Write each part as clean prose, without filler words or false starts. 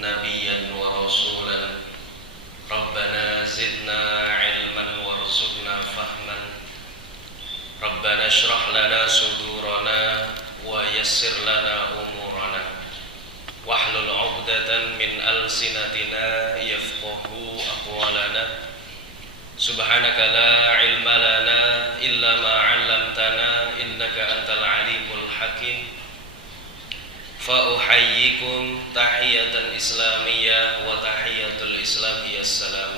نبيا ورسولا ربنا زدنا علما وارزقنا فهما ربنا اشرح لنا صدورنا ويسر لنا أمورنا واحلل عقدة من ألسنتنا يفقهوا أقوالنا سبحانك لا علم لنا إلا ما علمتنا إنك أنت العليم الحكيم فأحييكم تحية إسلامية وتحية الإسلام هي السلام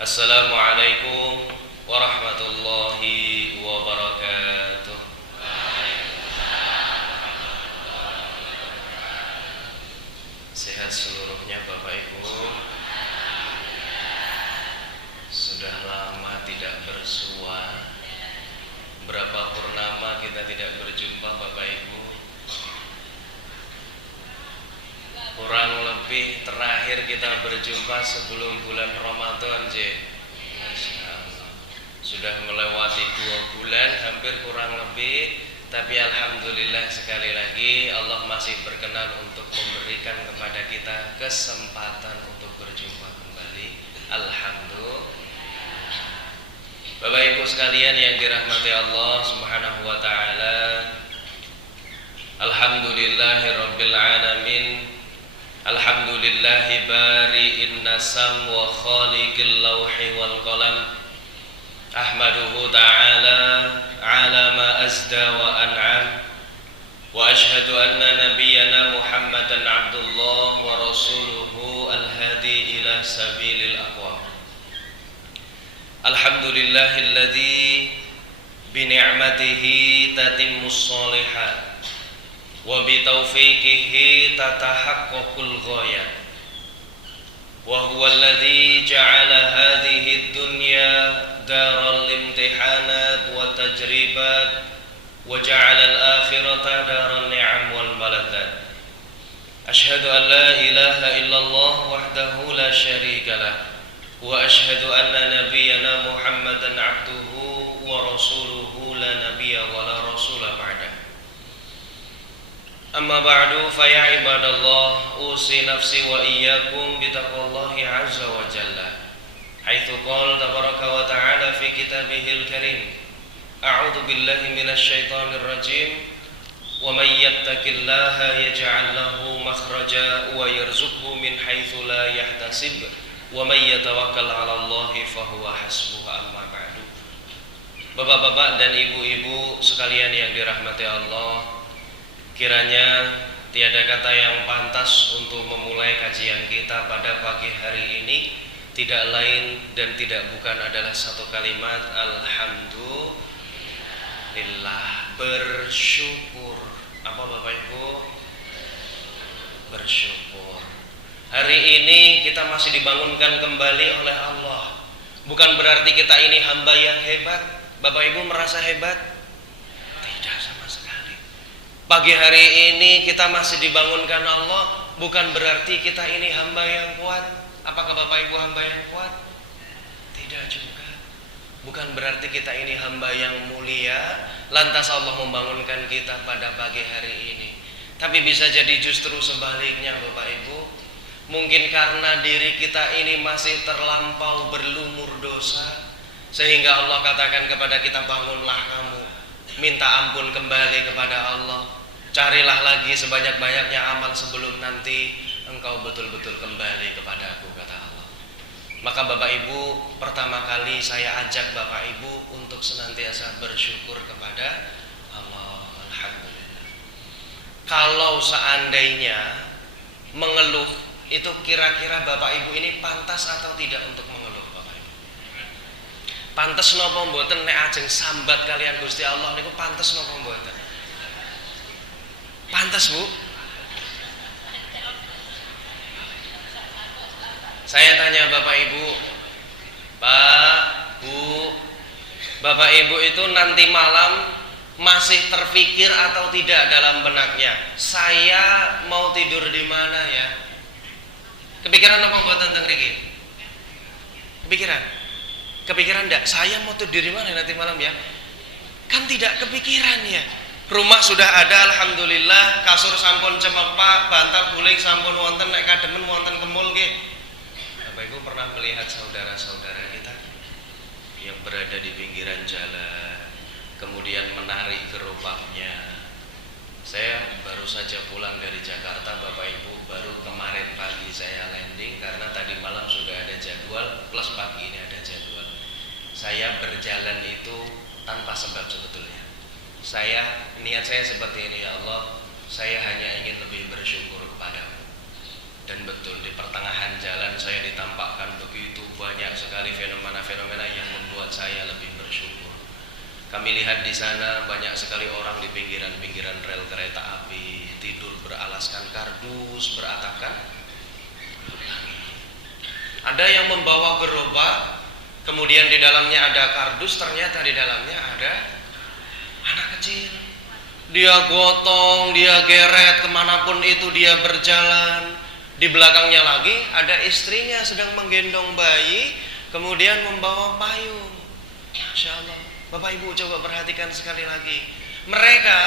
السلام عليكم ورحمة الله وبركاته. Sehat seluruhnya Bapak Ibu. Sudah lama tidak bersua. Berapa purnama kita tidak berjumpa Bapak Ibu. Kurang lebih terakhir kita berjumpa sebelum bulan Ramadan, Masya Allah. Sudah melewati 2 bulan, hampir kurang lebih. Tapi alhamdulillah sekali lagi Allah masih berkenan untuk memberikan kepada kita kesempatan untuk berjumpa kembali. Alhamdulillah. Bapak Ibu sekalian yang dirahmati Allah Subhanahu wa taala. Alhamdulillahirabbil alamin. Alhamdulillahi bari'in nasam wa khaliqil lawhi wal qalam. Ahmaduhu ta'ala ala ma azda wa an'am. Wa ashhadu anna nabiyyana Muhammadan abdullah wa rasuluhu al-hadi ila sabilil aqwam. Alhamdulillahilladzi bi ni'matihi tatimmus shalihat wa bi taufiqihi tatahaqqaqul ghayat. Wa huwa alladzi ja'ala hadhihi ad-dunya daral imtihanat wa tajribat wa ja'ala al-akhirata daran ni'am wal maladzat. Ashhadu an la ilaha illallah wahdahu la syarika lah wa ashhadu anna nabiyyana Muhammadan abduhu wa rasuluhu la nabiyya wa la rasula ba'dah. Amma ba'du fa ya ibadallah usi nafsi wa iyyakum bi taqwallahi azza wa jalla. Haitsu qala tabaraka wa ta'ala fi kitabihil karim. A'udzu billahi minasy syaithanir rajim. Wa may yattaqillaha yaj'al lahu makhraja wa yarzuqhu min haitsu la yahtasib. Wa may yatawakkal 'ala Allahi fa huwa hasbuh. Amma ba'du. Bapak-bapak dan ibu-ibu sekalian yang dirahmati Allah, kiranya tiada kata yang pantas untuk memulai kajian kita pada pagi hari ini tidak lain dan tidak bukan adalah satu kalimat alhamdulillah, bersyukur. Apa Bapak Ibu? Bersyukur. Hari ini kita masih dibangunkan kembali oleh Allah. Bukan berarti kita ini hamba yang hebat. Bapak Ibu merasa hebat? Tidak sama sekali. Pagi hari ini kita masih dibangunkan Allah, bukan berarti kita ini hamba yang kuat. Apakah Bapak Ibu hamba yang kuat? Tidak juga. Bukan berarti kita ini hamba yang mulia, lantas Allah membangunkan kita pada pagi hari ini. Tapi bisa jadi justru sebaliknya Bapak Ibu. Mungkin karena diri kita ini masih terlampau berlumur dosa, sehingga Allah katakan kepada kita, bangunlah kamu, minta ampun kembali kepada Allah. Carilah lagi sebanyak-banyaknya amal sebelum nanti engkau betul-betul kembali kepada Aku, kata Allah. Maka Bapak Ibu, pertama kali saya ajak Bapak Ibu untuk senantiasa bersyukur kepada Allah. Alhamdulillah. Kalau seandainya mengeluh, itu kira-kira Bapak Ibu ini pantas atau tidak untuk mengeluh Bapak Ibu? Pantes napa mboten nek ajeng sambat kalian Gusti Allah niku pantes napa mboten? Pantes, Bu? Saya tanya Bapak Ibu, Pak, Bu, Bapak Ibu itu nanti malam masih terpikir atau tidak dalam benaknya, saya mau tidur di mana ya? Kepikiran apa buat tentang Riki? Kepikiran? Kepikiran enggak? Saya mau tidur di mana nanti malam ya? Kan tidak kepikiran ya. Rumah sudah ada alhamdulillah, kasur sampun cemepak, bantal guling sampun wonten, nek kademen wonten kemul nggih. Bapak Ibu pernah melihat saudara-saudara kita yang berada di pinggiran jalan, kemudian menarik gerobaknya. Saya baru saja pulang dari Jakarta Bapak Ibu, baru kemarin pagi saya landing karena tadi malam sudah ada jadwal, plus pagi ini ada jadwal. Saya berjalan itu tanpa sebab sebetulnya. Niat saya seperti ini, ya Allah, saya hanya ingin lebih bersyukur kepadamu. Dan betul di pertengahan jalan saya ditampakkan begitu banyak sekali fenomena-fenomena yang membuat saya lebih bersyukur. Kami lihat di sana banyak sekali orang di pinggiran-pinggiran rel kereta api tidur beralaskan kardus, beratapkan langit. Ada yang membawa gerobak, kemudian di dalamnya ada kardus, ternyata di dalamnya ada anak kecil. Dia gotong, dia geret kemanapun itu dia berjalan. Di belakangnya lagi ada istrinya sedang menggendong bayi, kemudian membawa payung. Masya Allah. Bapak Ibu coba perhatikan sekali lagi. Mereka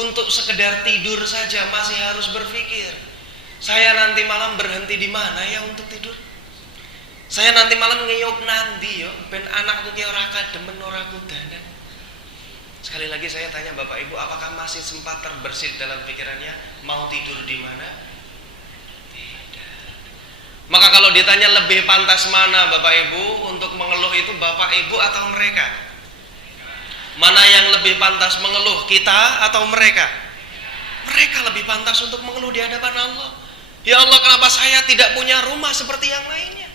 untuk sekedar tidur saja masih harus berpikir, saya nanti malam berhenti di mana ya untuk tidur? Saya nanti malam ngeyop nanti yo, ben anakku ki ora kademen ora kudanan. Sekali lagi saya tanya Bapak Ibu, apakah masih sempat terbersit dalam pikirannya mau tidur di mana? Tidak. Maka kalau ditanya lebih pantas mana Bapak Ibu untuk mengeluh itu Bapak Ibu atau mereka? Mana yang lebih pantas mengeluh, kita atau mereka? Mereka lebih pantas untuk mengeluh di hadapan Allah. Ya Allah, kenapa saya tidak punya rumah seperti yang lainnya?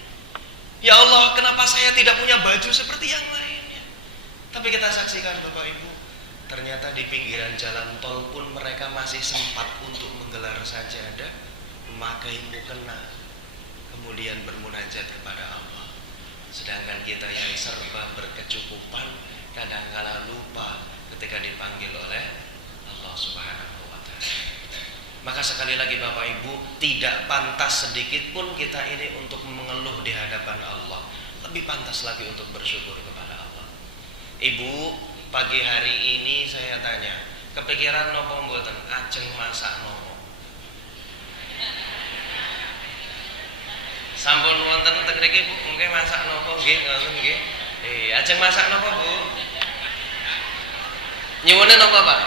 Ya Allah, kenapa saya tidak punya baju seperti yang lainnya? Tapi kita saksikan Bapak Ibu, ternyata di pinggiran jalan tol pun mereka masih sempat untuk menggelar sajadah, memakai mukena, kemudian bermunajat kepada Allah. Sedangkan kita yang serba berkecukupan kadang-kala lupa ketika dipanggil oleh Allah Subhanahu wa Ta'ala. Maka sekali lagi Bapak Ibu, tidak pantas sedikit pun kita ini untuk mengeluh di hadapan Allah. Lebih pantas lagi untuk bersyukur kepada Allah. Ibu, pagi hari ini saya tanya, kepikiran nopo mboten ajeng masak nopo? Sampun wonten teng mriki Bu, mungkin masak nopo nggih, ngoten nggih. Ajeng masak nopo Bu? Nyuwune nopo Pak?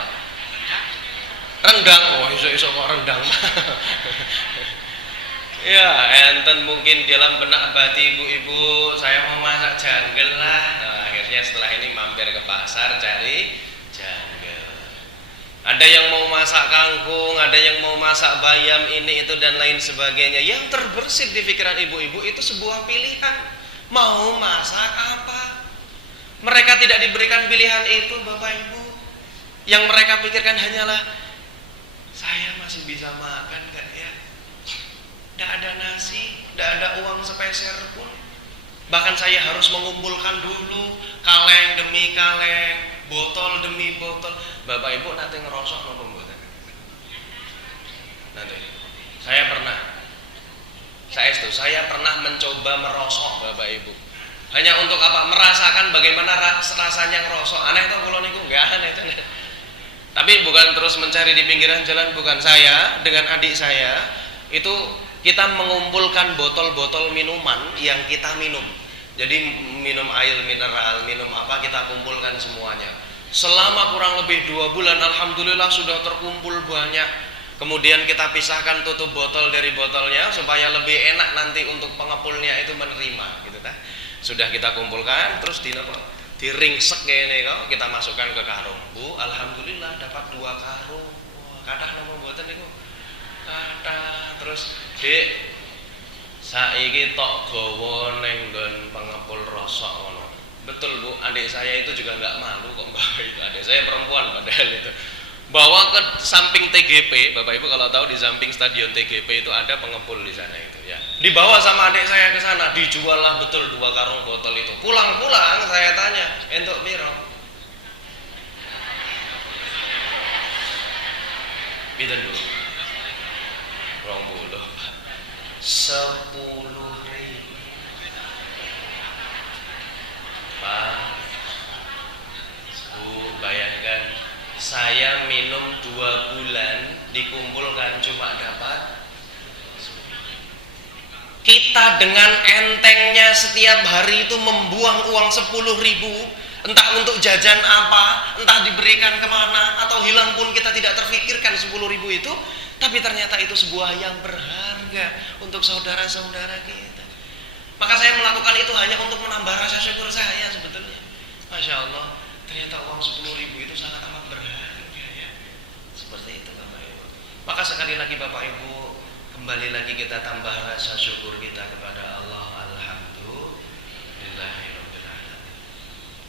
Rendang. Oh, iso-iso kok rendang. Ya, enten mungkin dalam benak batin ibu-ibu, saya mau masak janggel lah. Nah, akhirnya setelah ini mampir ke pasar cari janggel. Ada yang mau masak kangkung, ada yang mau masak bayam, ini itu dan lain sebagainya. Yang terbersit di pikiran ibu-ibu itu sebuah pilihan. Mau masak apa? Mereka tidak diberikan pilihan itu Bapak Ibu. Yang mereka pikirkan hanyalah, saya masih bisa makan gak ya? Tidak ada nasi, tidak ada uang sepeser pun. Bahkan saya harus mengumpulkan dulu kaleng demi kaleng, botol demi botol. Bapak Ibu nanti ngerosok nopo mboten? Nanti. Saya pernah mencoba merosok Bapak Ibu. Hanya untuk apa? Merasakan bagaimana rasanya ngerosok. Aneh toh kula niku enggak aneh itu. Tapi bukan terus mencari di pinggiran jalan, bukan. Saya dengan adik saya itu kita mengumpulkan botol-botol minuman yang kita minum. Jadi minum air mineral, minum apa kita kumpulkan semuanya. Selama kurang lebih 2 bulan alhamdulillah sudah terkumpul banyak. Kemudian kita pisahkan tutup botol dari botolnya supaya lebih enak nanti untuk pengepulnya itu menerima gitu ta. Sudah kita kumpulkan terus diringsek ngene kok kita masukkan ke karung. Bu, alhamdulillah dapat 2 karung. Wah, kathah napa mboten niku? Kathah. Terus, Dik, saiki tok gawa ning nggon pengepul rosok ngono. Betul Bu, adik saya itu juga nggak malu kok bawa itu. Adik saya perempuan padahal itu. Bawa ke samping TGP, Bapak Ibu kalau tahu di samping stadion TGP itu ada pengepul di sana itu ya. Dibawa sama adik saya ke sana, dijual lah betul 2 karung botol itu. Pulang-pulang saya tanya, entuk piro? Pinten Bu? 20, Pak. 10.000. Pak, Bu, bayangkan saya minum 2 bulan dikumpulkan cuma dapat. Kita dengan entengnya setiap hari itu membuang uang 10.000, entah untuk jajan apa, entah diberikan kemana, atau hilang pun kita tidak terfikirkan 10.000 itu. Tapi ternyata itu sebuah yang berharga untuk saudara-saudara kita. Maka saya melakukan itu hanya untuk menambah rasa syukur saya sebetulnya. Masya Allah, ternyata uang 10.000 itu sangat amat berharga ya. Seperti itu Bapak Ibu. Maka sekali lagi Bapak Ibu, kembali lagi kita tambah rasa syukur kita kepada Allah. Alhamdulillahirabbil alamin.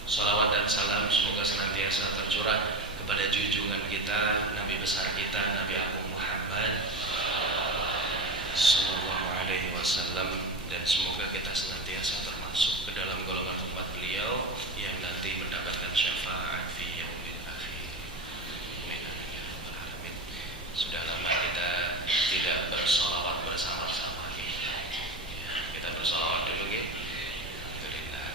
Shalawat dan salam semoga senantiasa tercurah kepada junjungan kita, Nabi besar kita, Nabi Agung Muhammad sallallahu alaihi wasallam, dan semoga kita senantiasa termasuk ke dalam golongan umat beliau yang nanti mendapatkan syafaat fi yaumil akhir. Amin. Amin. Sudah lama kita tidak bersolawat bersama-sama kita. Ya, kita bersolawat dulu ya. Alhamdulillah.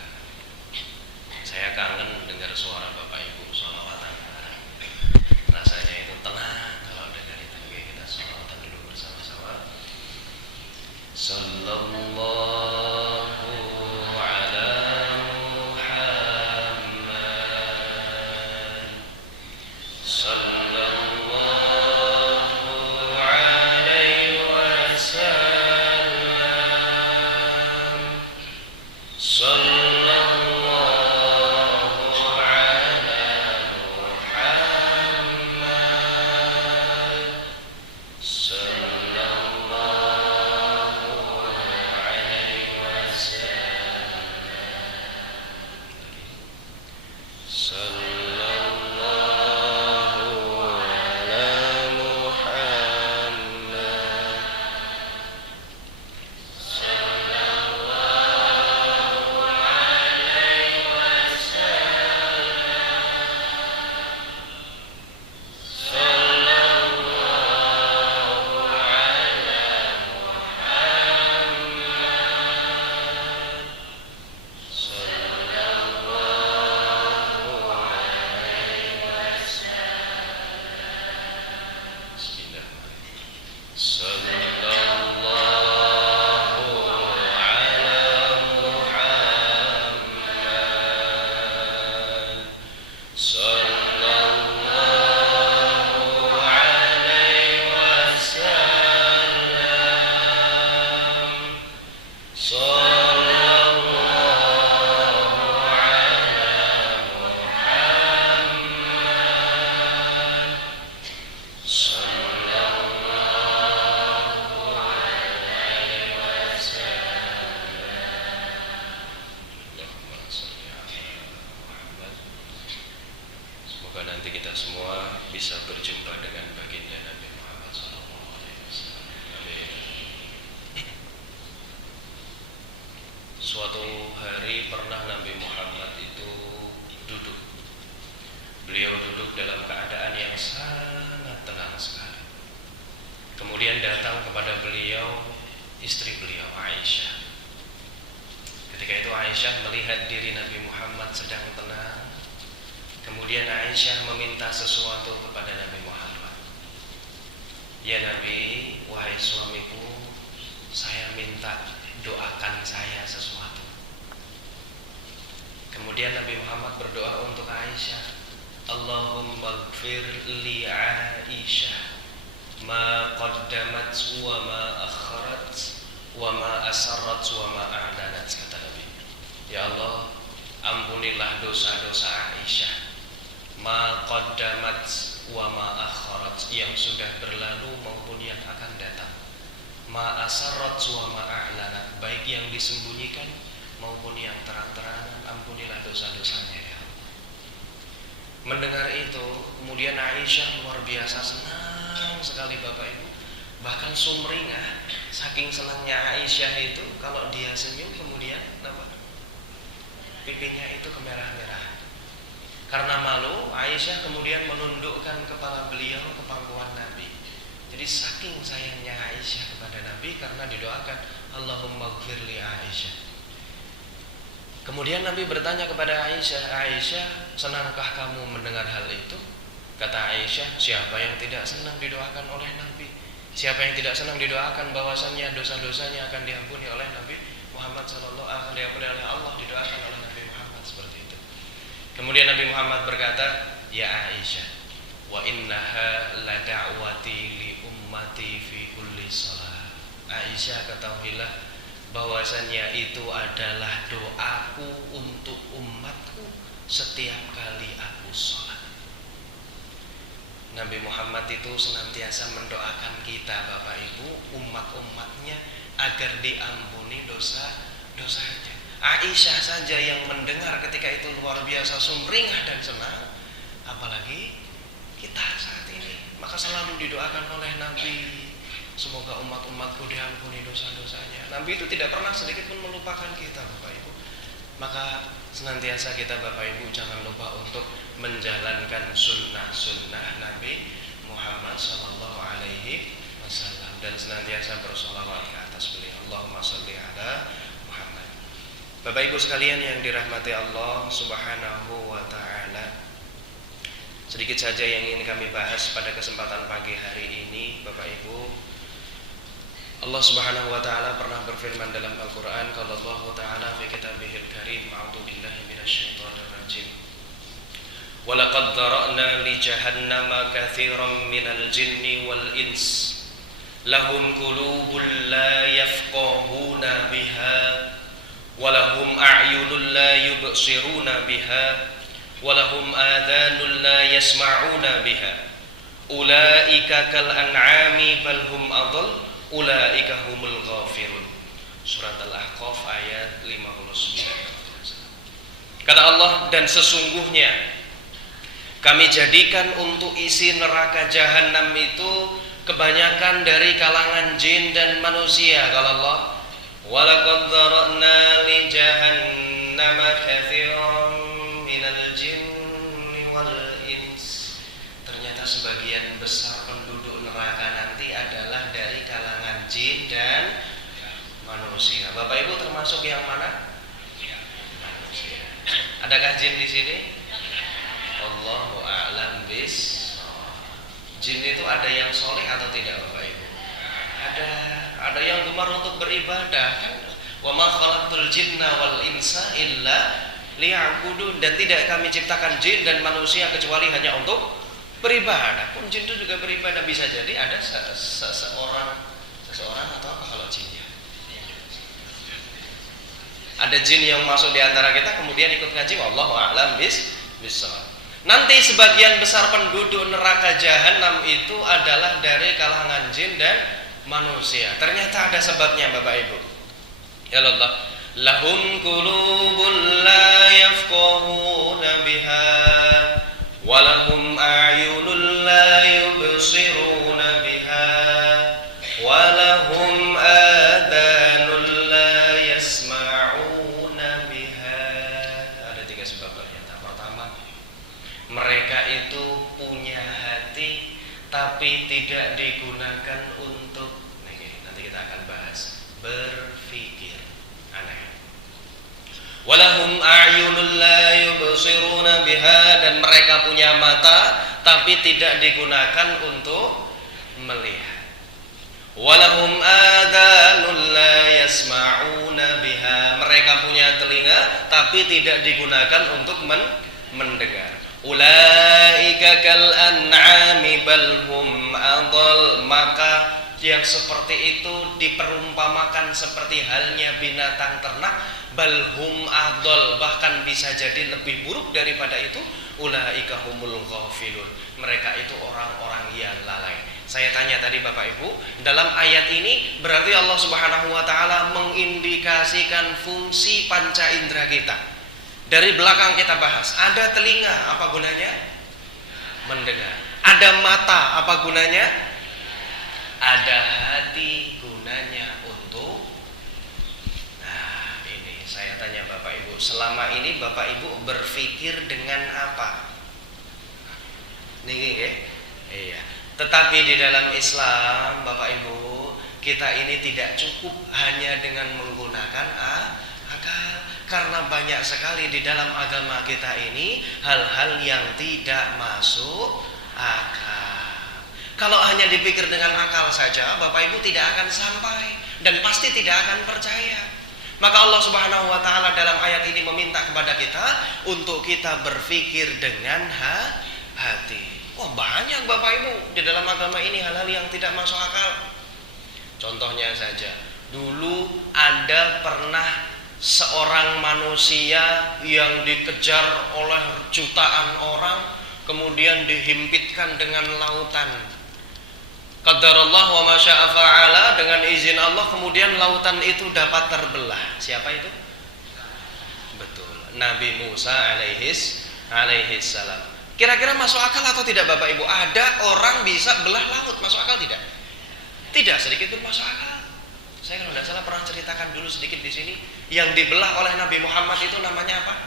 Saya kangen dengar suara Bapak Ibu solawatan. Rasanya itu tenang kalau dengar itu. Oke, kita solawatan dulu bersama-sama. Sallallahu ala Muhammad. Sallallahu alaihi wasallam. Sallallahu ala Muhammad. Sallallahu alaihi wasallam. Sallallahu ala Muhammad. Sallallahu alaihi wasallam. Sallallahu ala Muhammad. Sallallahu alaihi wasallam. Bismillahirrahmanirrahim. Sallallahu ala Muhammad. Sallallahu alaihi wasallam. Sallallahu ala Muhammad. Sallallahu alaihi wasallam. Allahumma shalli ala Muhammad. Semoga nanti kita semua bisa berjumpa dengan baginda Nabi Muhammad sallallahu alaihi wasallam. Amin. Suatu hari pernah Nabi Muhammad itu duduk. Beliau duduk dalam keadaan yang sangat tenang sekali. Kemudian datang kepada beliau istri beliau Aisyah. Ketika itu Aisyah melihat diri Nabi Muhammad sedang tenang. Kemudian Aisyah meminta sesuatu kepada Nabi Muhammad. Ya Nabi, wahai suamiku, saya minta doakan saya sesuatu. Kemudian Nabi Muhammad berdoa untuk Aisyah. Allahumma ighfir li Aisyah ma qaddamat wa ma akharat wa ma asarrat wa ma a'lanat, kata Nabi. Ya Allah, ampunilah dosa-dosa Aisyah, ma qaddamat wa ma akharat, yang sudah berlalu maupun yang akan datang, ma asarrat wa ma a'lanat, baik yang disembunyikan maupun yang terang-terangan, ampunilah dosa-dosanya ya Allah. Mendengar itu, kemudian Aisyah luar biasa senang sekali Bapak Ibu. Bahkan sumringah, saking senangnya Aisyah itu, kalau dia senyum kemudian pipinya itu kemerah-merah. Karena malu, Aisyah kemudian menundukkan kepala beliau ke pangkuan Nabi. Jadi saking sayangnya Aisyah kepada Nabi karena didoakan Allahumma ighfir li Aisyah. Kemudian Nabi bertanya kepada Aisyah, Aisyah, senangkah kamu mendengar hal itu? Kata Aisyah, siapa yang tidak senang didoakan oleh Nabi? Siapa yang tidak senang didoakan bahwasannya dosa-dosanya akan diampuni oleh Nabi Muhammad sallallahu alaihi wasallam, diampuni oleh Allah, didoakan oleh Nabi Muhammad seperti itu. Kemudian Nabi Muhammad berkata, "Ya Aisyah, wa innaha la da'wati li ummati fi kulli shalah." Aisyah, ketahuilah bahwasannya itu adalah doaku untuk umatku setiap kali aku sholat. Nabi Muhammad itu senantiasa mendoakan kita Bapak Ibu, umat-umatnya, agar diampuni dosa-dosanya. Aisyah saja yang mendengar ketika itu luar biasa sumringah dan senang, apalagi kita saat ini. Maka selalu didoakan oleh Nabi, semoga umat-umatku diampuni dosa-dosanya. Nabi itu tidak pernah sedikit pun melupakan kita Bapak Ibu. Maka senantiasa kita Bapak Ibu jangan lupa untuk menjalankan sunnah-sunnah Nabi Muhammad sallallahu alaihi wasallam dan senantiasa bersolawat ke atas beliau. Allahumma sholli ala Muhammad. Bapak Ibu sekalian yang dirahmati Allah Subhanahu wa taala, sedikit saja yang ingin kami bahas pada kesempatan pagi hari ini Bapak Ibu. Allah Subhanahu wa taala pernah berfirman dalam Al-Qur'an, qala Allah taala fi kitabihil karim, a'udzu billahi minasyaitonir rajim. Wa laqad dhara'na li jahannama katsiran minal jinni wal ins lahum qulubun la yafqahuna biha wa lahum a'yunun la yubsiruna biha wa lahum adhanun la yasma'una biha ulaika kal an'ami bal hum adall ulaika humul ghafirun. Surat Al-Ahqaf ayat 59. Kata Allah, dan sesungguhnya kami jadikan untuk isi neraka jahanam itu kebanyakan dari kalangan jin dan manusia. Kata Allah, walaqad dzara'na li jahannama katsiran minal jinni wal ins. Ternyata sebagian besar penduduk neraka nanti adalah dari kalangan jin dan manusia. Bapak Ibu termasuk yang mana? Manusia. Adakah jin di sini? Allahu a'lam bis. Jin itu ada yang soleh atau tidak Bapak Ibu? Ada yang gemar untuk beribadah kan? Wa ma khalaqtul jinna wal insa illa liya'budun. Dan tidak kami ciptakan jin dan manusia kecuali hanya untuk beribadah. Pun jin itu juga beribadah. Bisa jadi ada seseorang atau apa kalau jinnya? Ada jin yang masuk di antara kita kemudian ikut ngaji, wallahu a'lam bis-bissawab. Nanti sebagian besar penduduk neraka jahanam itu adalah dari kalangan jin dan manusia. Ternyata ada sebabnya Bapak Ibu. Ya Allah, lahum qulubun la yafqahuna biha walahum a'yunun la yubsiruna biha walahum adhanun la yasma'una biha. Ada tiga sebab ternyata. Pertama, mereka itu punya hati tapi tidak digunakan untuk, nanti kita akan bahas, berpikir. Aneh. Walahum a'yunun la yubsiruna biha, dan mereka punya mata tapi tidak digunakan untuk melihat. Walahum adhanun la yasma'una biha, mereka punya telinga tapi tidak digunakan untuk mendengar. Ulaika kal an'ami bal hum adall, maka yang seperti itu diperumpamakan seperti halnya binatang ternak, balhum adol, bahkan bisa jadi lebih buruk daripada itu. Ulaika humul ghafilun, mereka itu orang-orang yang lalai. Saya tanya tadi Bapak Ibu, dalam ayat ini berarti Allah Subhanahu wa taala mengindikasikan fungsi panca indera kita. Dari belakang kita bahas, ada telinga, apa gunanya? Mendengar. Ada mata, apa gunanya? Ada hati, gunanya untuk. Nah, ini saya tanya Bapak Ibu, selama ini Bapak Ibu berpikir dengan apa? Niki nggih? Iya. Tetapi di dalam Islam Bapak Ibu, kita ini tidak cukup hanya dengan menggunakan akal, karena banyak sekali di dalam agama kita ini hal-hal yang tidak masuk akal. Kalau hanya dipikir dengan akal saja, Bapak Ibu tidak akan sampai dan pasti tidak akan percaya. Maka Allah Subhanahu wa taala dalam ayat ini meminta kepada kita untuk kita berpikir dengan hati. Wah, banyak Bapak Ibu di dalam agama ini hal-hal yang tidak masuk akal. Contohnya saja, dulu ada pernah seorang manusia yang dikejar oleh jutaan orang, kemudian dihimpitkan dengan lautan. Qadarullah wa ma syaa fa'ala, dengan izin Allah kemudian lautan itu dapat terbelah. Siapa itu? Betul, Nabi Musa alaihis salam. Kira-kira masuk akal atau tidak Bapak Ibu? Ada orang bisa belah laut, masuk akal tidak? Tidak, sedikit pun masuk akal. Saya kalau tidak salah pernah ceritakan dulu sedikit di sini, yang dibelah oleh Nabi Muhammad itu namanya apa?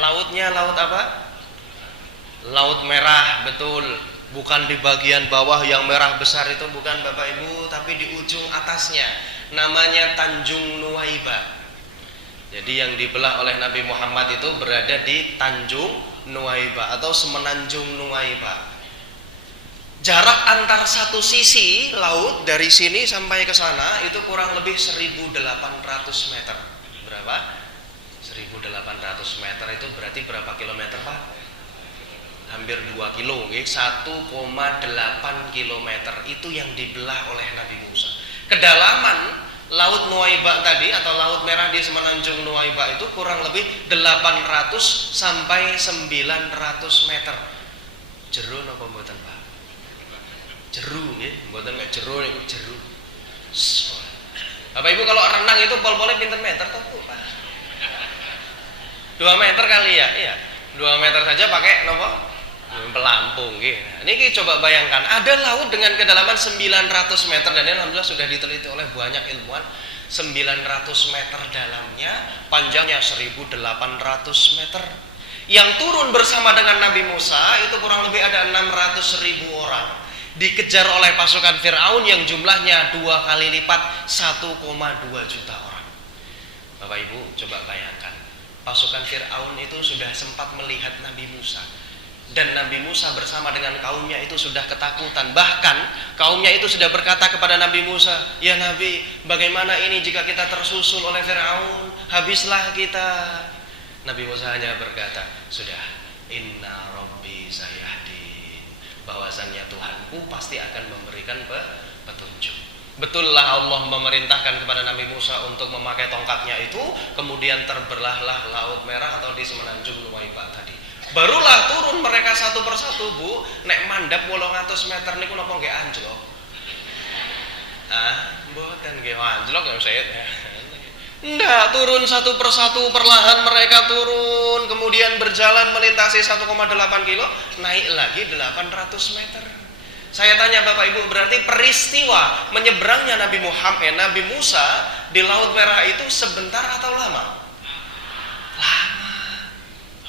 Lautnya laut apa? Laut Merah, betul. Bukan di bagian bawah yang merah besar itu, bukan Bapak Ibu, tapi di ujung atasnya. Namanya Tanjung Nuwaiba. Jadi yang dibelah oleh Nabi Muhammad itu berada di Tanjung Nuwaiba atau Semenanjung Nuwaiba. Jarak antar satu sisi laut dari sini sampai ke sana itu kurang lebih 1.800 meter. Berapa? 1.800 meter itu berarti berapa kilometer Pak? Hampir 2 kilo, 1,8 kilometer itu yang dibelah oleh Nabi Musa. Kedalaman Laut Nuwaiba tadi atau Laut Merah di Semenanjung Nuwaiba itu kurang lebih 800 sampai 900 meter. Jeru napa mboten Pak? Jeru nggih, mboten mek jeru niku jeru. Bapak Ibu kalau renang itu pol-pole pinten meter toh Pak? 2 meter kali ya? Iya. 2 meter saja pakai napa? Pelampung gitu. Niki coba bayangkan, ada laut dengan kedalaman 900 meter dan ini alhamdulillah sudah diteliti oleh banyak ilmuwan. 900 meter dalamnya, panjangnya 1.800 meter. Yang turun bersama dengan Nabi Musa itu kurang lebih ada 600.000 orang, dikejar oleh pasukan Fir'aun yang jumlahnya 2 kali lipat 1,2 juta orang. Bapak Ibu coba bayangkan, pasukan Fir'aun itu sudah sempat melihat Nabi Musa. Dan Nabi Musa bersama dengan kaumnya itu sudah ketakutan. Bahkan kaumnya itu sudah berkata kepada Nabi Musa, "Ya Nabi, bagaimana ini jika kita tersusul oleh Fir'aun? Habislah kita." Nabi Musa hanya berkata, "Sudah, inna rabbi sayahdin." Bahwasannya Tuhanku pasti akan memberikan petunjuk. Betullah Allah memerintahkan kepada Nabi Musa untuk memakai tongkatnya itu, kemudian terbelahlah Laut Merah atau di Semenanjung Nuwaiba tadi. Barulah turun mereka satu persatu Bu. Nek mandap 800 meter niku napa nggih anjlok? Mboten nggih anjlok ya saya. Ndak, turun satu persatu, perlahan mereka turun, kemudian berjalan melintasi 1,8 kilo, naik lagi 800 meter. Saya tanya Bapak Ibu, berarti peristiwa menyeberangnya Nabi Musa di Laut Merah itu sebentar atau lama? Lama.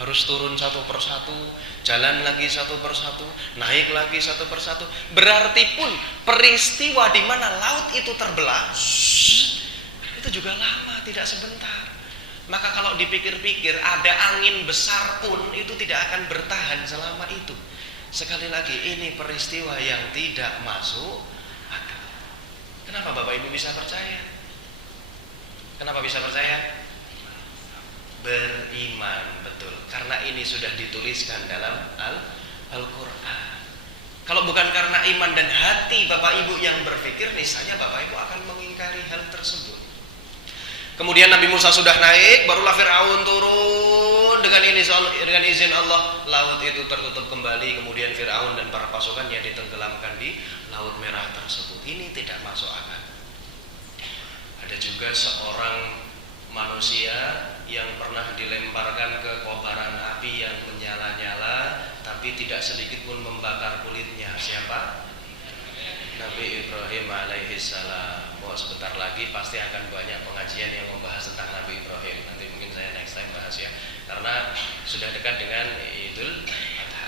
Harus turun satu persatu, jalan lagi satu persatu, naik lagi satu persatu. Berarti pun peristiwa di mana laut itu terbelah itu juga lama, tidak sebentar. Maka kalau dipikir-pikir, ada angin besar pun itu tidak akan bertahan selama itu. Sekali lagi, ini peristiwa yang tidak masuk akal. Kenapa Bapak Ibu bisa percaya? Kenapa bisa percaya? Beriman, betul. Karena ini sudah dituliskan dalam Al-Quran. Kalau bukan karena iman dan hati Bapak Ibu yang berpikir, niscaya Bapak Ibu akan mengingkari hal tersebut. Kemudian Nabi Musa sudah naik, barulah Fir'aun turun. Dengan izin Allah, laut itu tertutup kembali. Kemudian Fir'aun dan para pasukannya ditenggelamkan di Laut Merah tersebut. Ini tidak masuk akal. Ada juga seorang manusia yang pernah dilemparkan ke kobaran api yang menyala-nyala, tapi tidak sedikit pun membakar kulitnya. Siapa? Nabi Ibrahim alaihissalam. Wah, sebentar lagi pasti akan banyak pengajian yang membahas tentang Nabi Ibrahim. Nanti mungkin saya next time bahas ya, karena sudah dekat dengan Idul Adha.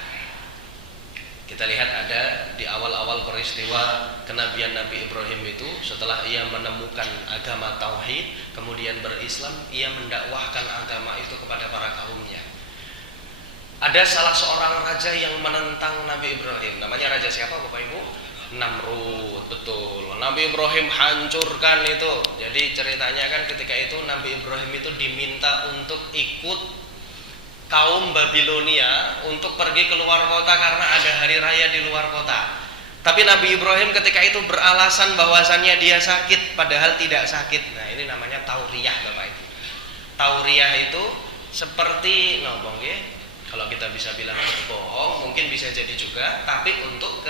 Kita lihat ada di awal-awal peristiwa kenabian Nabi Ibrahim itu, setelah ia menemukan agama tauhid, kemudian berislam, ia mendakwahkan agama itu kepada para kaumnya. Ada salah seorang raja yang menentang Nabi Ibrahim. Namanya raja siapa Bapak Ibu? Namrud, betul. Nabi Ibrahim hancurkan itu. Jadi ceritanya kan ketika itu Nabi Ibrahim itu diminta untuk ikut kaum Babilonia untuk pergi ke luar kota karena ada hari raya di luar kota. Tapi Nabi Ibrahim ketika itu beralasan bahwasannya dia sakit padahal tidak sakit. Nah, ini namanya tauriyah Bapak Ibu. Tauriyah itu seperti ngomong ya. Kalau kita bisa bilang bohong, mungkin bisa jadi juga, tapi untuk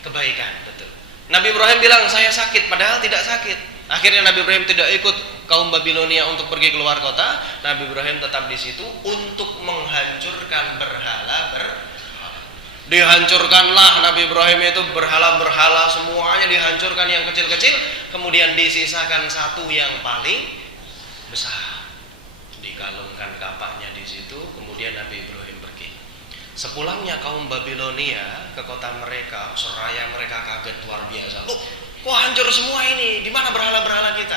kebaikan, betul. Nabi Ibrahim bilang saya sakit, padahal tidak sakit. Akhirnya Nabi Ibrahim tidak ikut kaum Babilonia untuk pergi keluar kota. Nabi Ibrahim tetap di situ untuk menghancurkan berhala. Dihancurkanlah Nabi Ibrahim itu berhala-berhala, semuanya dihancurkan yang kecil-kecil, kemudian disisakan satu yang paling besar. Dikalungkan kapaknya di situ, kemudian Nabi Ibrahim pergi. Sepulangnya kaum Babilonia ke kota mereka, seraya mereka kaget luar biasa. Loh, kok hancur semua ini? Di mana berhala-berhala kita?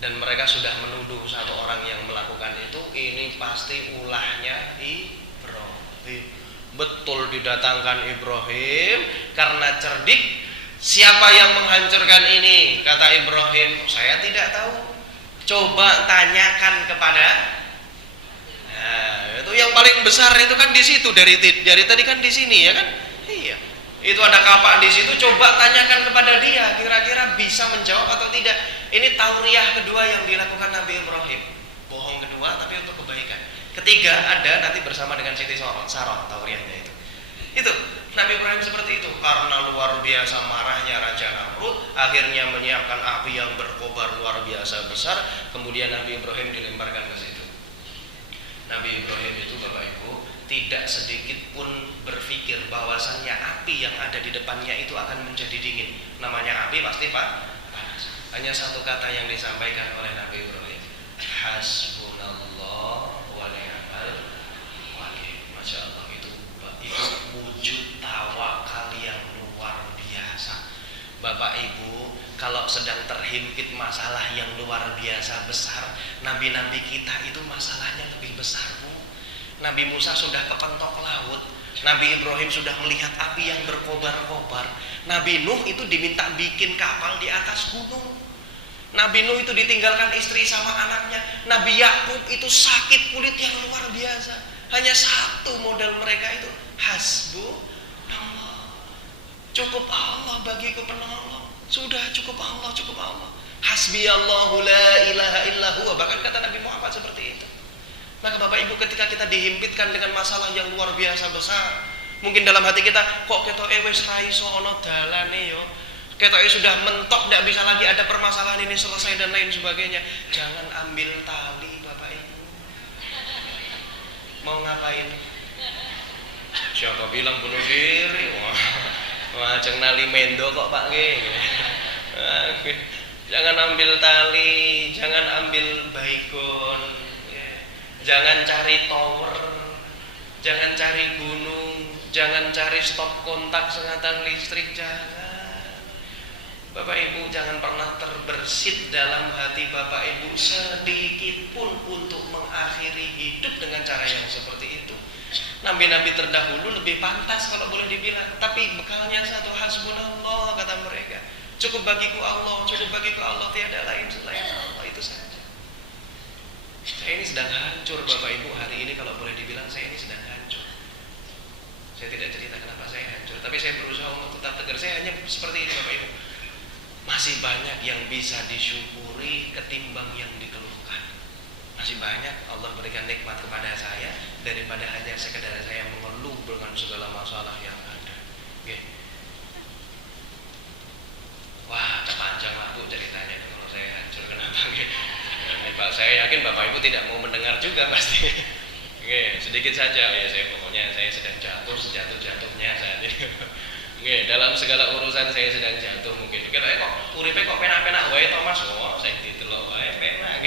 Dan mereka sudah menuduh satu orang yang melakukan itu, ini pasti ulahnya Ibrahim. Betul didatangkan Ibrahim karena cerdik. Siapa yang menghancurkan ini? Kata Ibrahim, saya tidak tahu. Coba tanyakan kepada. Nah, itu yang paling besar itu kan di situ dari tadi kan di sini ya kan? Iya. Itu ada kapak di situ, coba tanyakan kepada dia kira-kira bisa menjawab atau tidak. Ini tauriyah kedua yang dilakukan Nabi Ibrahim. Bohong kedua tapi untuk kebaikan. Ketiga ada nanti bersama dengan Siti Sarah tauriyahnya itu. Itu Nabi Ibrahim seperti itu karena luar biasa marahnya Raja Namrud, akhirnya menyiapkan api yang berkobar luar biasa besar, kemudian Nabi Ibrahim dilemparkan ke situ. Nabi Ibrahim itu Bapak Ibu tidak sedikit pun berpikir bahwasannya api yang ada di depannya itu akan menjadi dingin. Namanya api pasti panas. Hanya satu kata yang disampaikan oleh Nabi Ibrahim, hasbunallah wa ni'mal wakil. Masya Allah, itu wujud tawakal yang luar biasa. Bapak Ibu, kalau sedang terhimpit masalah yang luar biasa besar, nabi-nabi kita itu masalahnya lebih besar, Bu. Nabi Musa sudah kepentok laut, Nabi Ibrahim sudah melihat api yang berkobar-kobar, Nabi Nuh itu diminta bikin kapal di atas gunung, Nabi Nuh itu ditinggalkan istri sama anaknya, Nabi Yakub itu sakit kulit yang luar biasa. Hanya satu modal mereka itu, hasbunallah, cukup Allah bagiku penolong. Sudah cukup Allah, cukup Allah. Hasbiyallahu la ilaha illahu. Bahkan kata Nabi Muhammad seperti itu. Maka Bapak Ibu ketika kita dihimpitkan dengan masalah yang luar biasa besar, mungkin dalam hati kita, kok ketoke wis ra iso ana dalane yo. Ketoke sudah mentok, tidak bisa lagi ada permasalahan ini selesai dan lain sebagainya. Jangan ambil tali Bapak Ibu. Mau ngapain? Siapa bilang bunuh diri? Wah, jangan nali mendo kok Pak nggih. Jangan ambil tali, jangan ambil baygon, jangan cari tower, jangan cari gunung, jangan cari stop kontak sengatan listrik, jangan. Bapak Ibu jangan pernah terbersit dalam hati Bapak Ibu sedikit pun untuk mengakhiri hidup dengan cara yang seperti itu. Nabi-nabi terdahulu lebih pantas kalau boleh dibilang, tapi bekalnya satu, hasbunallah kata mereka. Cukup bagiku Allah, cukup bagiku Allah, tiada lain selain Allah, itu saja. Saya ini sedang hancur Bapak Ibu hari ini, kalau boleh dibilang saya ini sedang hancur. Saya tidak cerita kenapa saya hancur, tapi saya berusaha untuk tetap tegar. Saya hanya seperti ini Bapak Ibu. Masih banyak yang bisa disyukuri ketimbang yang dikeluhkan. Masih banyak Allah berikan nikmat kepada saya daripada hanya sekedar saya mengeluh dengan segala masalah yang ada. Wah, panjang lah Bu ceritanya kalau saya hancur kenapa Pak, saya yakin Bapak Ibu tidak mau mendengar juga pasti. Sedikit saja ya, saya pokoknya saya sedang jatuh sejatuh-jatuhnya saat ini. Dalam segala urusan saya sedang jatuh mungkin. Kira kok uripe kok penak-penak wae Thomas. Oh, saya ditelok wae penak.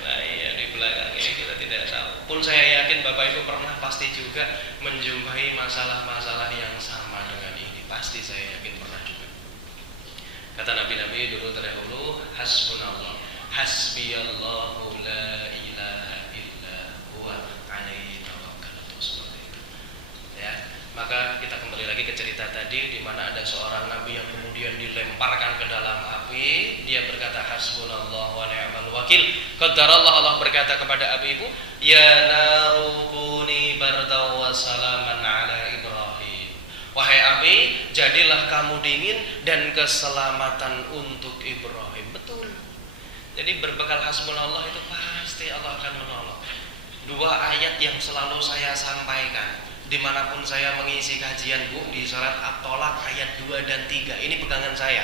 Nah, iya di belakang ini kita tidak tahu. Pun saya yakin Bapak Ibu pernah pasti juga menjumpai masalah-masalah yang sama dengan ini. Pasti saya yakin pernah juga. Kata Nabi-Nabi dulu terdahulu, hasbunallah, hasbiyallahu la ilaha illa huwa alaihi tawakkal. Maka kita kembali lagi ke cerita tadi, di mana ada seorang nabi yang kemudian dilemparkan ke dalam api. Dia berkata, hasbunallah wa ni'mal wakil. Qadarallah, Allah berkata kepada api itu, ya naru kuni bardaw wa salaman ala Ibrahim. Wahai api, jadilah kamu dingin dan keselamatan untuk Ibrahim. Betul. Jadi berbekal hasbunallah itu pasti Allah akan menolong. Dua ayat yang selalu saya sampaikan dimanapun saya mengisi kajian, Bu, di surat At-Tolak ayat 2 dan 3. Ini pegangan saya.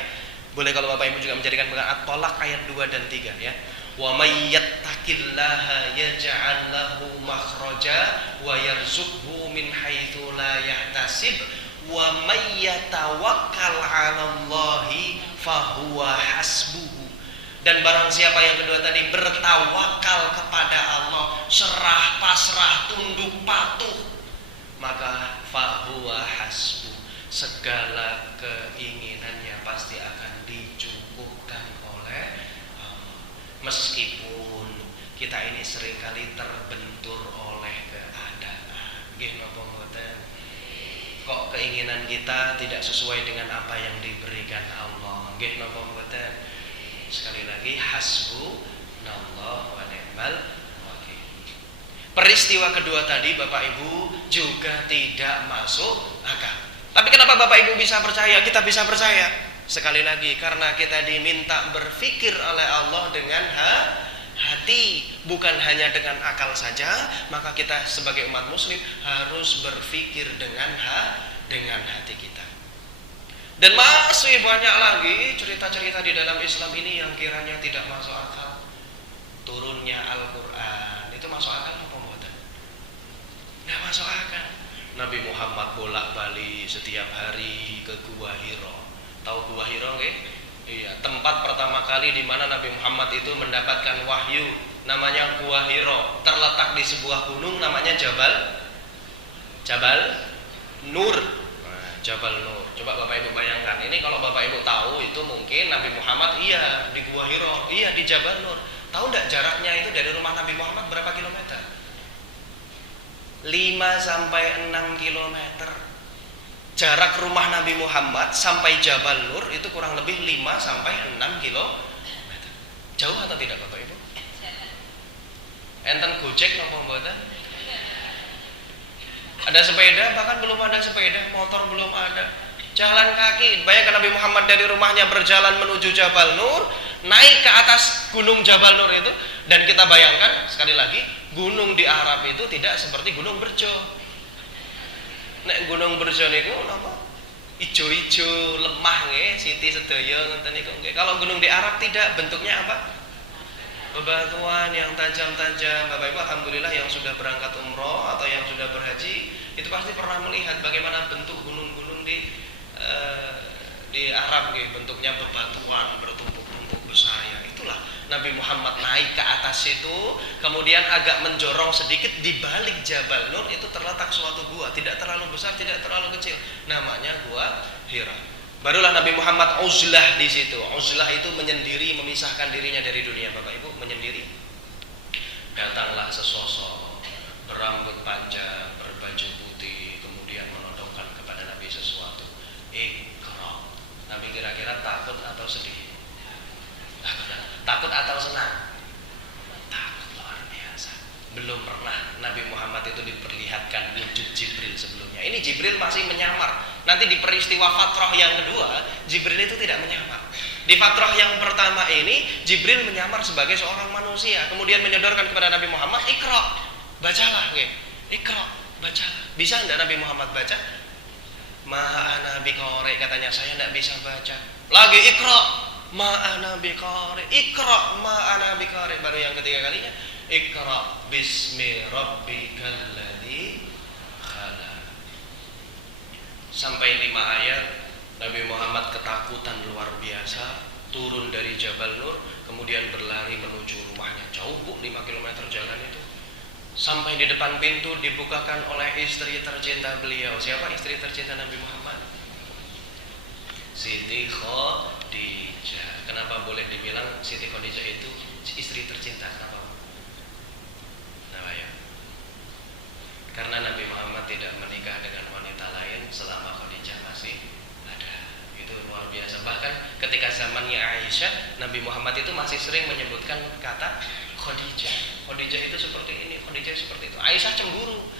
Boleh kalau Bapak Ibu juga menjadikan pegangan At-Tolak ayat 2 dan 3 ya. Wa may yattaqillaha yaj'al lahu makhraja wa yarzuqhu min haitsu la yahtasib wa may yatawakkal 'alallahi fahuwa hasbuhu. Dan barang siapa yang kedua tadi bertawakal kepada Allah, serah pasrah tunduk patuh, maka fahuwa hasbu, segala keinginannya pasti akan dicukupkan oleh Allah. Meskipun kita ini seringkali terbentur oleh keadaan, nggih napa mboten? Kok keinginan kita tidak sesuai dengan apa yang diberikan Allah, nggih napa mboten? Sekali lagi, hasbunallah wa ni'mal. Peristiwa kedua tadi Bapak Ibu juga tidak masuk akal. Tapi kenapa Bapak Ibu bisa percaya, kita bisa percaya? Sekali lagi, karena kita diminta berpikir oleh Allah dengan hati, bukan hanya dengan akal saja. Maka kita sebagai umat muslim harus berpikir dengan hati kita. Dan masih banyak lagi cerita-cerita di dalam Islam ini yang kiranya tidak masuk akal. Turunnya Al-Quran itu masuk akal? Nggak masuk akal. Nabi Muhammad bolak-balik setiap hari ke Gua Hiro. Tahu Gua Hiro nggih? Iya, tempat pertama kali di mana Nabi Muhammad itu mendapatkan wahyu, namanya Gua Hiro. Terletak di sebuah gunung namanya Jabal Nur. Nah, Jabal Nur. Coba Bapak Ibu bayangkan. Ini kalau Bapak Ibu tahu itu mungkin Nabi Muhammad iya di Gua Hiro, iya di Jabal Nur. Tahu enggak jaraknya itu dari rumah Nabi Muhammad berapa kilometer? 5 sampai 6 kilometer. Jarak rumah Nabi Muhammad sampai Jabal Nur itu kurang lebih 5 sampai 6 kilometer. Jauh atau tidak Bapak Ibu? Enten gojek napa mboten? Ada sepeda, bahkan belum ada sepeda, motor belum ada. Jalan kaki. Bayangkan Nabi Muhammad dari rumahnya berjalan menuju Jabal Nur, naik ke atas gunung Jabal Nur itu, dan kita bayangkan sekali lagi, gunung di Arab itu tidak seperti Gunung Berjo. Nek Gunung Berjo niku napa? Ijo-ijo lemah nggih, siti sedaya ngoten niku nggih. Kalau gunung di Arab tidak, bentuknya apa? Bebatuan yang tajam-tajam. Bapak Ibu alhamdulillah yang sudah berangkat umroh atau yang sudah berhaji itu pasti pernah melihat bagaimana bentuk gunung-gunung di Arab nggih, bentuknya bebatuan bertumpuk-tumpuk besar ya. Itulah Nabi Muhammad naik ke atas itu, kemudian agak menjorong sedikit di balik Jabal Nur itu terletak suatu gua, tidak terlalu besar, tidak terlalu kecil, namanya Gua Hira. Barulah Nabi Muhammad uzlah di situ. Uzlah itu menyendiri, memisahkan dirinya dari dunia, Bapak Ibu, menyendiri. Datanglah sesosok berambut panjang, berbaju putih, kemudian menodongkan kepada Nabi sesuatu. Iqra. Nabi kira-kira takut atau sedih? Takut atau senang? Takut luar biasa. Belum pernah Nabi Muhammad itu diperlihatkan wujud Jibril sebelumnya. Ini Jibril masih menyamar. Nanti di peristiwa Fatrah yang kedua, Jibril itu tidak menyamar. Di Fatrah yang pertama ini, Jibril menyamar sebagai seorang manusia, kemudian menyodorkan kepada Nabi Muhammad, Iqra, bacalah, Iqra, bacalah. Bisa enggak Nabi Muhammad baca? Ma'ana biqari, katanya, saya enggak bisa baca. Lagi Iqra, ma'ana biqari, Iqra, ma'ana biqari. Baru yang ketiga kalinya, Iqra bismi rabbikal ladzi khalaq. Sampai 5 ayat. Nabi Muhammad ketakutan luar biasa, turun dari Jabal Nur, kemudian berlari menuju rumahnya. Jauh Bu, 5 km jalan itu. Sampai di depan pintu dibukakan oleh istri tercinta beliau. Siapa istri tercinta Nabi Muhammad? Siti Khadijah. Kenapa boleh dibilang Siti Khadijah itu istri tercinta? Kenapa? Kenapa ya? Karena Nabi Muhammad tidak menikah dengan wanita lain Bahkan ketika zamannya Aisyah, Nabi Muhammad itu masih sering menyebutkan kata Khadijah. Khadijah itu seperti ini, Khadijah seperti itu. Aisyah cemburu.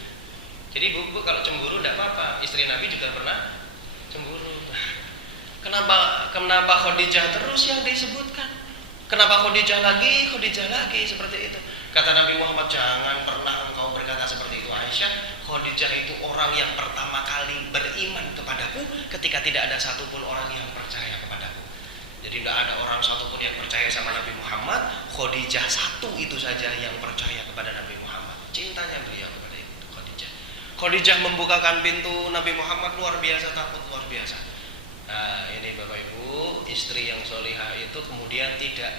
Jadi bu kalau cemburu tidak apa-apa. Istri Nabi juga pernah cemburu. Kenapa Khadijah terus yang disebutkan? Kenapa Khadijah lagi seperti itu? Kata Nabi Muhammad, jangan pernah engkau berkata seperti itu Aisyah. Khadijah itu orang yang pertama kali beriman kepadaku ketika tidak ada satupun orang yang percaya kepadaku. Jadi tidak ada orang satupun yang percaya sama Nabi Muhammad. Khadijah satu itu saja yang percaya kepada Nabi Muhammad. Cintanya beliau kepada Khadijah. Khadijah membukakan pintu Nabi Muhammad, luar biasa takut, luar biasa. Nah ini Bapak Ibu, istri yang solihah itu kemudian tidak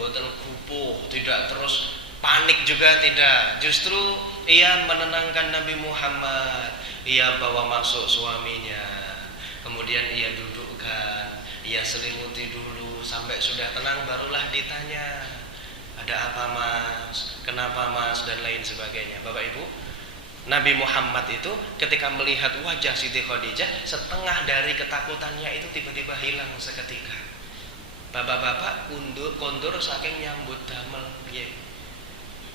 boten kupuh, tidak terus panik juga, tidak. Justru ia menenangkan Nabi Muhammad. Ia bawa masuk suaminya, kemudian ia dudukkan, ia selimuti dulu sampai sudah tenang, barulah ditanya, ada apa mas, kenapa mas, dan lain sebagainya. Bapak Ibu, Nabi Muhammad itu ketika melihat wajah Siti Khadijah, setengah dari ketakutannya itu tiba-tiba hilang seketika. Bapak-bapak kondur saking nyambut damel.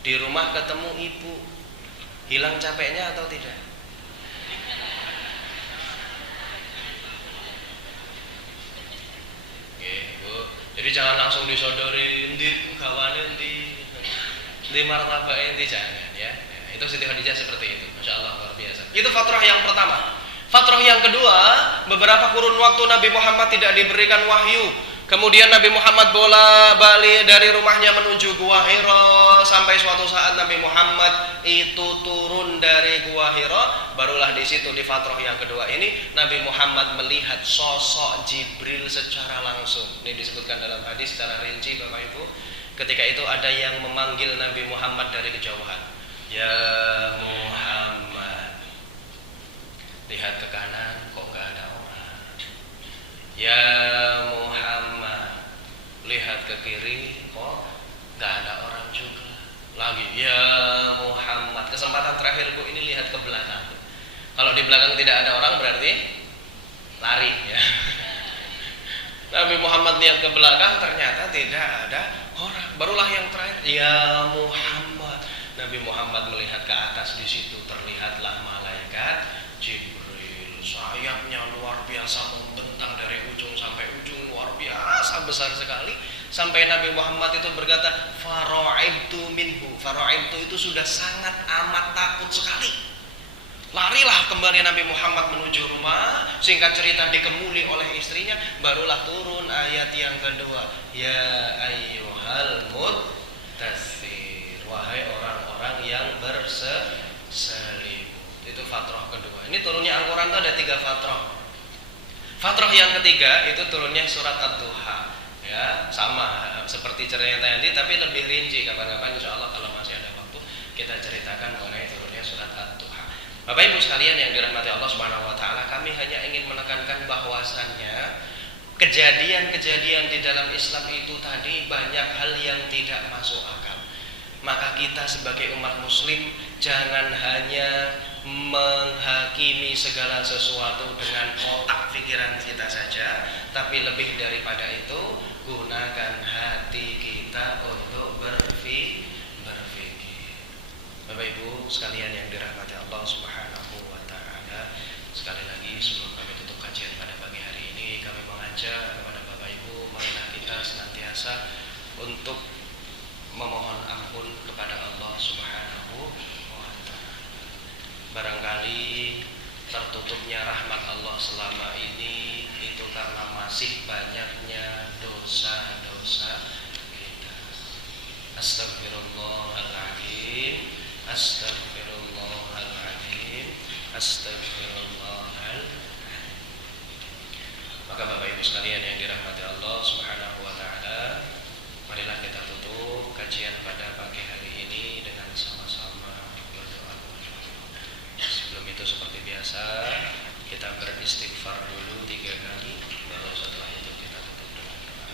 Di rumah ketemu ibu, hilang capeknya atau tidak? Bu. Jadi jangan langsung disodori di gawane di martabak inti, jangan ya. Itu Siti Khadijah seperti itu. Masya Allah, luar biasa. Itu fatrah yang pertama. Fatrah yang kedua, beberapa kurun waktu Nabi Muhammad tidak diberikan wahyu. Kemudian Nabi Muhammad bola-balik dari rumahnya menuju Gua Hira, sampai suatu saat Nabi Muhammad itu turun dari Gua Hira. Barulah di situ di fatrah yang kedua ini Nabi Muhammad melihat sosok Jibril secara langsung. Ini disebutkan dalam hadis secara rinci Bapak Ibu. Ketika itu ada yang memanggil Nabi Muhammad dari kejauhan. Ya Muhammad. Lihat ke kanan, kok gak ada orang. Ya Muhammad. Lihat ke kiri, kok gak ada orang juga. Lagi, ya Muhammad. Kesempatan terakhir Bu, ini lihat ke belakang. Kalau di belakang tidak ada orang berarti lari ya. Nabi Muhammad lihat ke belakang, ternyata tidak ada orang. Barulah yang terakhir, ya Muhammad. Nabi Muhammad melihat ke atas, di situ terlihatlah malaikat Jibril. Sayapnya luar biasa membentang dari ujung sampai ujung, luar biasa besar sekali. Sampai Nabi Muhammad itu berkata, "Fara'ibtu minhu." Fara'ibtu itu sudah sangat amat takut sekali. Larilah kembali Nabi Muhammad menuju rumah. Singkat cerita dikemuli oleh istrinya. Barulah turun ayat yang kedua, ya ayyuhal mudaththir, wahai orang-orang yang berselimut. Itu fatrah kedua. Ini turunnya Al-Quran itu ada 3 fatrah. Fatrah yang ketiga itu turunnya surat Ad-Duha. Ya, sama seperti cerita tadi, tapi lebih rinci. Kapan-kapan insya Allah kalau masih ada waktu kita ceritakan mengenai turunnya surat Ad-Duha. Bapak Ibu sekalian yang dirahmati Allah Subhanahu wa taala, kami hanya ingin menekankan bahwasannya kejadian-kejadian di dalam Islam itu tadi banyak hal yang tidak masuk akal. Maka kita sebagai umat muslim jangan hanya menghakimi segala sesuatu dengan otak pikiran kita saja, tapi lebih daripada itu gunakan hati kita untuk berpikir. Bapak Ibu sekalian yang dirahmati Allah Subhanahu wa taala, sekali lagi sebelum kami tutup kajian pada pagi hari ini, kami mengajak kepada Bapak Ibu, marilah kita senantiasa untuk memohon ampun kepada Allah Subhanahu wa taala. Barangkali tertutupnya rahmat Allah selama ini itu karena masih banyaknya dosa-dosa kita. Astagfirullahaladzim. Astagfirullahaladzim. Astagfirullahaladzim. Maka Bapak Ibu sekalian yang dirahmati Allah Subhanahu wa taala, marilah kita tutup kajian pada pagi hari ini dengan sama-sama berdoa. Sebelum itu seperti biasa kita beristighfar dulu 3 kali, baru setelah itu kita tutup dengan doa.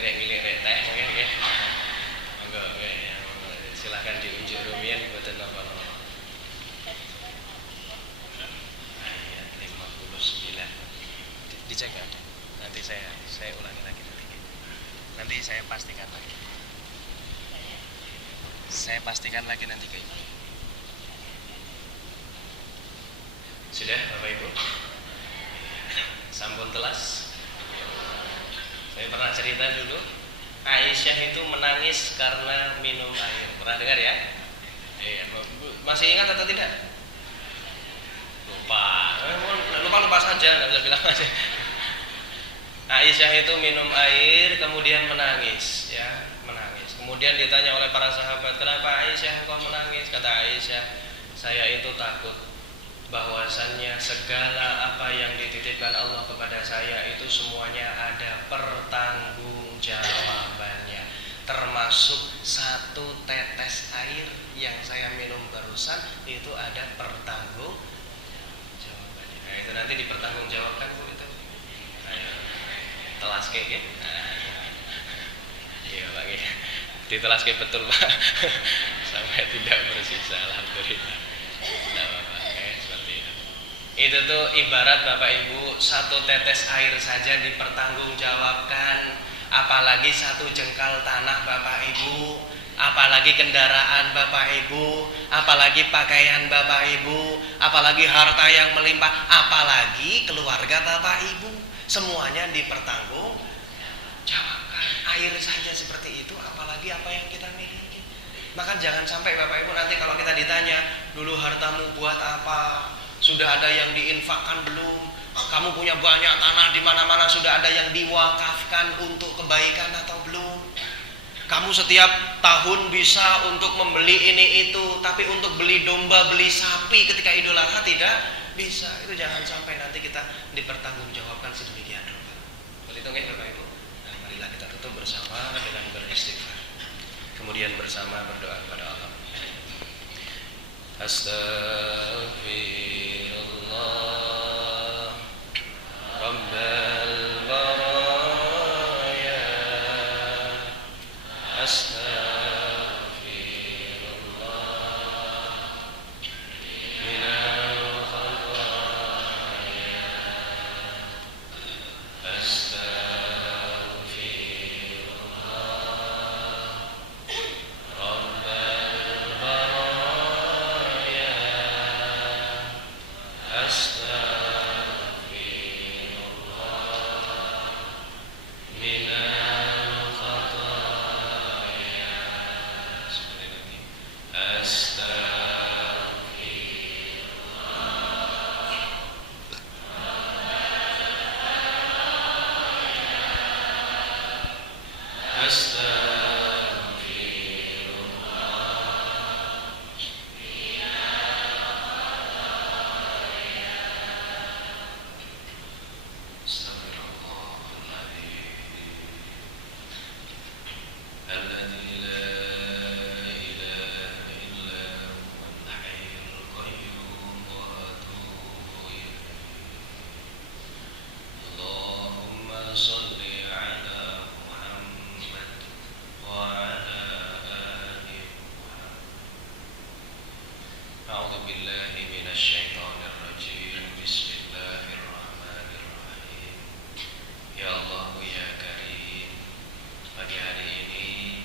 ngilik-ngilik teh nggih. Monggo nggih. Silakan diunjuk rumiyin mboten napa-napa. Ayat 59. Dicek ya. Nanti saya ulangi lagi nanti. Nanti saya pastikan lagi. Saya pastikan lagi nanti ke Ibu. Sudah Bapak Ibu? Sampun telas. Saya pernah cerita dulu, Aisyah itu menangis karena minum air. Pernah dengar ya? Iya, masih ingat atau tidak? Lupa saja, nggak bisa bilang aja. Aisyah itu minum air kemudian menangis, ya, menangis. Kemudian ditanya oleh para sahabat, kenapa Aisyah engkau menangis? Kata Aisyah, saya itu takut bahwasannya segala apa yang dititipkan Allah kepada saya itu semuanya ada pertanggungjawabannya, termasuk satu tetes air yang saya minum barusan itu ada pertanggungjawabannya. Nah, itu nanti dipertanggungjawabkan Bu itu. Ayo, telas ya? Iya lagi, ditelas betul Pak, sampai tidak bersisa, alhamdulillah. Nah, itu tuh ibarat Bapak Ibu, satu tetes air saja dipertanggungjawabkan, apalagi satu jengkal tanah Bapak Ibu, apalagi kendaraan Bapak Ibu, apalagi pakaian Bapak Ibu, apalagi harta yang melimpah, apalagi keluarga Bapak Ibu, semuanya dipertanggungjawabkan. Air saja seperti itu, apalagi apa yang kita miliki. Maka jangan sampai Bapak Ibu nanti kalau kita ditanya, dulu hartamu buat apa? Sudah ada yang diinfakkan belum? Kamu punya banyak tanah di mana-mana, sudah ada yang diwakafkan untuk kebaikan atau belum? Kamu setiap tahun bisa untuk membeli ini itu, tapi untuk beli domba, beli sapi ketika Idul Adha tidak bisa. Itu jangan sampai nanti kita dipertanggungjawabkan sedemikian rupa. Begitu nggih Bapak Ibu? Nah, marilah kita tutup bersama dengan beristighfar. Kemudian bersama berdoa kepada Allah. Astaghfirullah Rabbal baraya, astaghfirullah minal khataya, astaghfirullah Rabbal baraya, astaghfirullah minal khataya. Sekali lagi, الذي لا إله إلا هو الحي القيوم وأتوب إليه. اللهم صل على محمد وعلى آل محمد. أعوذ بالله من الشيطان الرجيم. بسم الله الرحمن الرحيم. Ya Allah ya Karim, pagi hari ini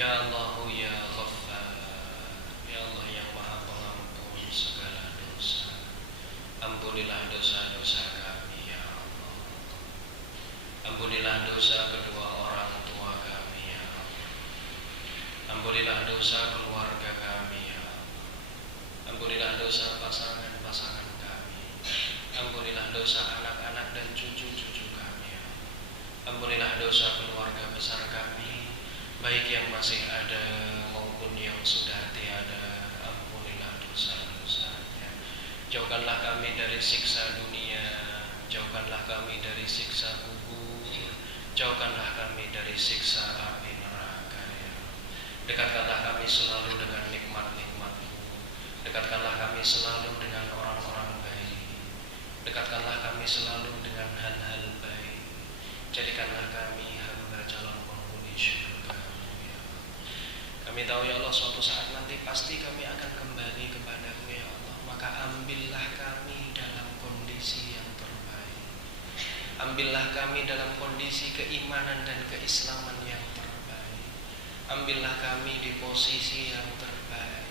Ya Allah ya Ghaffar, ya Allah yang Maha Pengampun segala dosa. Ampunilah dosa-dosa kami ya Allah. Ampunilah dosa kedua orang tua kami ya Allah. Ampunilah dosa keluarga kami ya Allah. Ampunilah dosa pasangan-pasangan kami. Ampunilah dosa anak-anak dan cucu-cucu kami ya Allah. Ampunilah dosa keluarga besar kami, baik yang masih ada maupun yang sudah tiada. Ampunilah dosa-dosanya. Jauhkanlah kami dari siksa dunia, jauhkanlah kami dari siksa kubur, jauhkanlah kami dari siksa api neraka ya. Dekatkanlah kami selalu dengan nikmat-nikmat-Mu. Dekatkanlah kami selalu dengan orang-orang baik. Dekatkanlah kami selalu dengan hal-hal baik. Jadikanlah kami hamba calon penghuni surga-Mu ya. Kami tahu ya Allah, suatu saat nanti pasti kami akan kembali kepada-Mu ya Allah. Maka ambillah kami dalam kondisi yang terbaik. Ambillah kami dalam kondisi keimanan dan keislaman yang terbaik. Ambillah kami di posisi yang terbaik.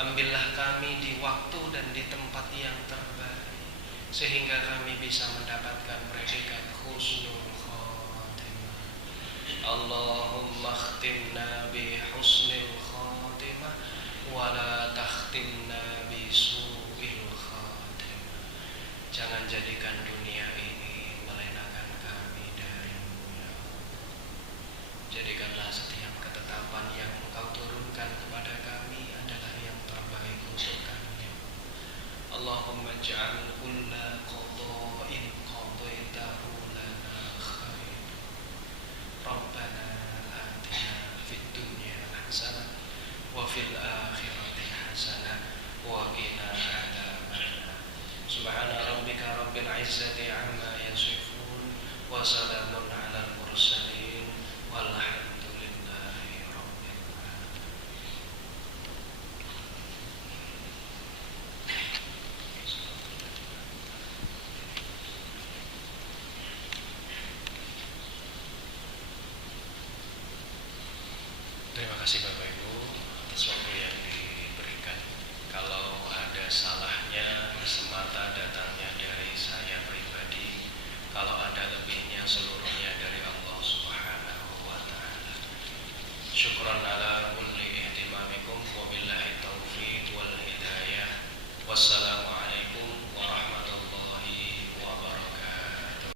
Ambillah kami di waktu dan di tempat yang terbaik, sehingga kami bisa mendapatkan predikat husnul khatimah. Allahumma khtimna bi husnil khatimah wa la takhtimna bi su'il khatimah. Jangan jadikan dunia ini melenakan kami dari-Mu ya Allah. Jadikanlah setiap ketetapan yang Engkau turunkan kepada kami adalah yang terbaik untuk kami. Allahumma ja'al kulla qada'in qadaitahu lana khair. Rabbana atina fid dunya hasanah wa fil akhirati hasanah wa qina adzabannar. Subhana rabbika rabbil izzati amma yasifun wa salamun alal mursalin walhamdulillahi rabbil alamin. Terima kasih Bapak Ibu atas waktu yang diberikan. Kalau ada salahnya semata datangnya dari saya pribadi, kalau ada lebihnya seluruhnya dari Allah Subhanahu wa taala. Syukran ala